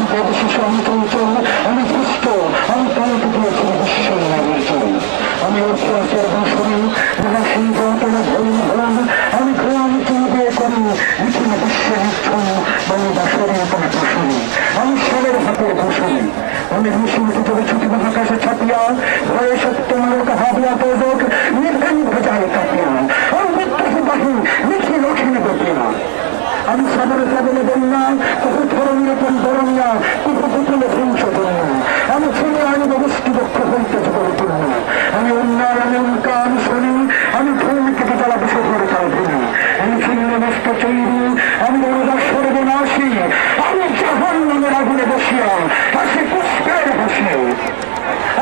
আমি পদশিশু, আমি চঞ্চল, আমি পুষ্ট, আমি পাল্টে দিয়েছি বিশ্বের নির্বাচন। আমি অর্থের দর্শনী বিনাশী যন্ত্রণা ভরণ ভরণ, আমি ঘুম চিনবে করি মিছিল বিশ্বে নিচ্ছন বাংলাদেশের পশুনি। আমি ছেলের হাতের ঘোষণী, আমি রুশিমকে তবে ছুটি মহাকাশে ছাপিয়া ভয়ে সত্যমারক হাবিয়া তোজক নির্ভেন ভোজায় কাপিয়া আমি বিদ্রোহীবাহী মিছিল লক্ষিণ গপিয়া। আমি সাদরে সাদরে বন্যা কুকু ধরনীয় পরিবরণীয়া কুকু পুতুলে হিংসধন্য। আমি ছেলে আইন গোষ্ঠী দক্ষ হইতে জগৎপূর্ণ। আমি উন্নয়ন উনকান শুনি, আমি ভূমিকে জ্বালা বিষয় করে তার ভূমি। আমি ছিন্ন নষ্ট চৈরি, আমি অনুদাস সর্বনাশী, আমি জাহান নামের আগুনে বসিয়া হাসি পুষ্পের হাসি।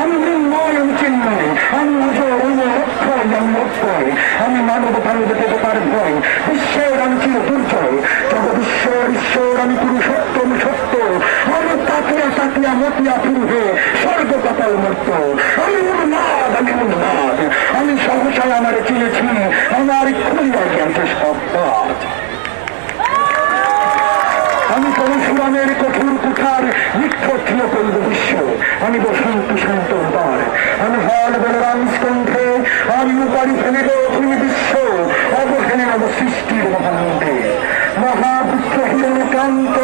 আমি মৃন্ময়, আমি চিন্ময়, আমি অজয়, আমি অক্ষয়, আমি অক্ষয়। আমি মানব দেবতার ভয়, বিশ্বের আমি চির দুর্জয়। জগদীশ্বর ঈশ্বর, আমি পুরুষোত্তম সত্য। আমি তাকিয়া তাকিয়া মতিয়া পুরুষে স্বর্গ কপাল মর্ত। আমি উন্মাদ, আমি উন্মাদ, আমি সহসায় আমার চিনেছি, আমার খুলিয়া গেছে সব পথ। আমি পরশুরামের কঠোর কুঠার নিক্ষত্রিয় করব বিশ্ব। আমি বসন্ত শান্ত উদার, আমি হল বলরাম স্কন্ধে, আমি উপারি ফেলিব তুমি বিশ্ব অবহেলে নব সৃষ্টির মহানন্দে। মহাপুত্র হিরণকান্ত